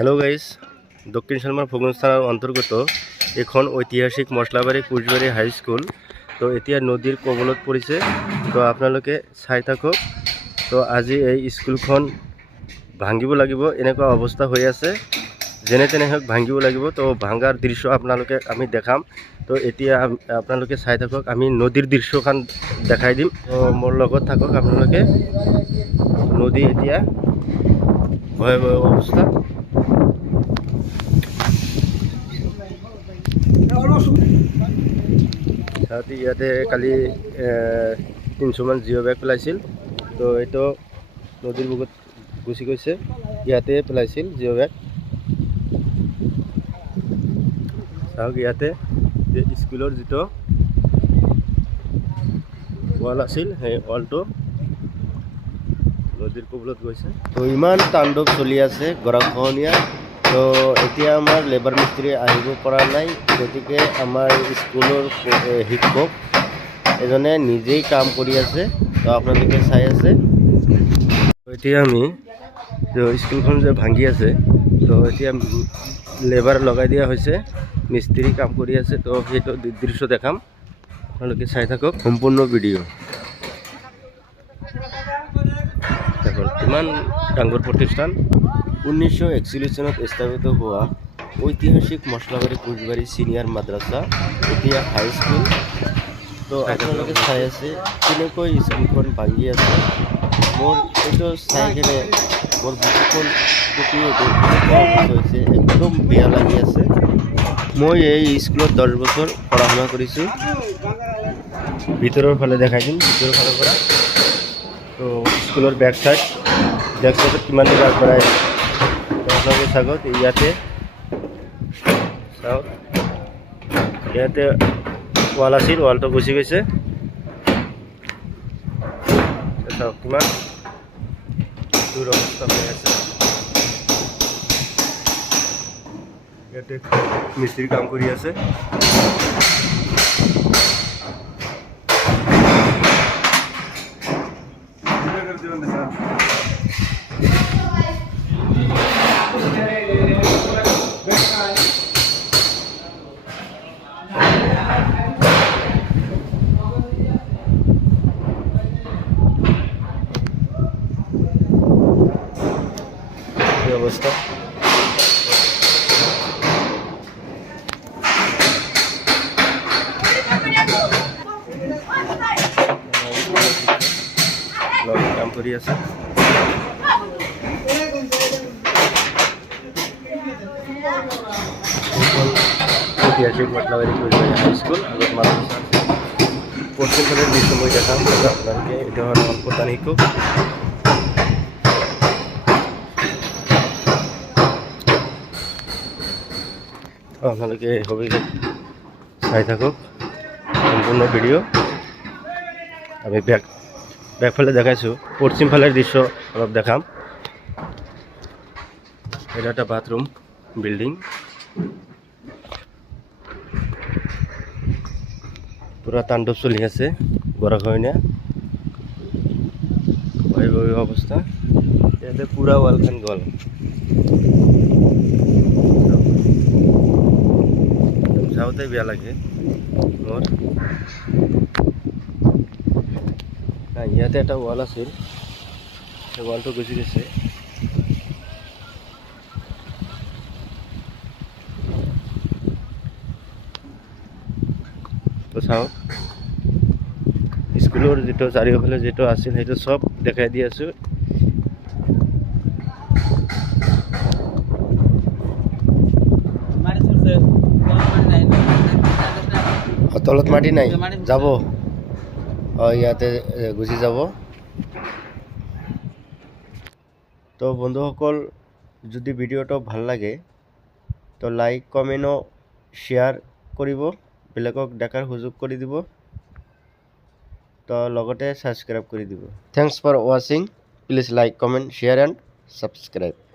hello guys दक्षिण शर्मा फगुन थानार अंतर्गत एखन ऐतिहासिक मसलाबारी कुशबारी हाई स्कूल तो एतिया नदीर कबलत पड़िছে तो आपनालोके चाइ थाকক तो আজি এই স্কুলখন ভাঙিব লাগিব এনেকুৱা অৱস্থা হৈ আছে যেনে তেনে হক ভাঙিব লাগিব তো ভাঙাৰ দৃশ্য আপোনালোকে আমি দেখাম তো এতিয়া আপোনালোকে চাই থাকক আমি নদীৰ দৃশ্যখন দেখাই দিম তো মোৰ লগত থাকক আপোনালোকে নদী এতিয়া ভয়াবহ অৱস্থা সাথে ইয়াতে কালি 300 মান জিঅ' বেগ পেলাইছিল তো এইটো নদীৰ বুকুত গুচি গৈছে ইয়াতে পেলাইছিল জিঅ' বেগ চাওক ইয়াতে যে স্কুলৰ যেটো ওয়াল আছিল সেই ওয়ালটো নদীৰ কবলত গৈছে তো ইমান তাণ্ডৱ চলি আছে গৰাখহনীয়া তো এতিয়া আমাৰ লেবাৰ মিস্ত্ৰী আহিব পৰা নাই গতিকে আমাৰ স্কুলৰ শিক্ষক এজনে নিজেই কাম কৰি আছে তো আপোনালোকে চাই আছে এতিয়া আমি যে স্কুলখন যে ভাঙি আছে তো এতিয়া লেবাৰ লগাই দিয়া হৈছে মিস্ত্ৰী কাম কৰি আছে তো সেইটো দৃশ্য দেখাম আপোনালোকে চাই থাকক সম্পূৰ্ণ ভিডিঅ' দেখুন কিমান ডাঙৰ প্ৰতিষ্ঠান 1941 চনত স্থাপিত হোৱা ঐতিহাসিক মসলাবাৰী কুশবাৰী সিনিয়ৰ মাদ্ৰাসা এতিয়া হাই স্কুল তো আপোনালোকে চাই আছে কেনেকৈ স্কুলখন ভাঙি আছে মোৰ এইটো চাই কিনে মোৰ বুকুখন কঁপি হৈছে একদম বেয়া লাগি আছে মই এই স্কুলত 10 বছৰ পঢ়া-শুনা কৰিছোঁ ভিতৰৰ ফালে দেখাই দিম ভিতৰৰ ফালৰ পৰা তো স্কুলৰ বেক সাইড কিমান দূৰ আগবঢ়াই আপোনালোকে চাওক ইয়াতে ওয়াল আছিল ওয়ালটো গুচি গৈছে চাওক কিমান দূৰ অৱস্থা হৈ আছে ইয়াতে মিস্ত্ৰী কাম কৰি আছে অবস্থা কাম কৰি আছে ঐতিহাসিক মসলাবাৰী কুশবাৰী হাই স্কুল আগত মাদ্ৰাসা পশ্চিম ফালে দৃশ্য মই দেখাম আপোনালোকে এইটো প্ৰধান শিক্ষক আপোনালোকে হবে চাই থাকক সম্পূৰ্ণ ভিডিঅ' আমি ব্যাকফালে দেখাইছোঁ পশ্চিম ফালেৰ দৃশ্য অলপ দেখাম এটা একটা বাথৰুম বিল্ডিং পুৰা তাণ্ডৱ চলি আছে গৰাখহনীয়া ভয়াবহ অৱস্থা ইয়াতে পুৰা ৱালখন গ'ল যাওঁতে বেয়া লাগে মোৰ ইয়াতে এটা ওয়াল আছিল সেই ওয়ালটো গুচি গৈছে তো চাওক স্কুলৰ যেটো চাৰিওফালে যেটো আছিল সেইটো সব দেখাই দি আছো তলত মাটি নাই যাব ইয়াতে গুচি যাব তো বন্ধুসকল যদি ভিডিঅ'টো ভাল লাগে তো লাইক কমেন্ট ও শেয়াৰ কৰিব বেলেগক দেখাৰ সুযোগ কৰি দিব তো লগতে সাবস্ক্ৰাইব কৰি দিব thanks for watching please like comment share and subscribe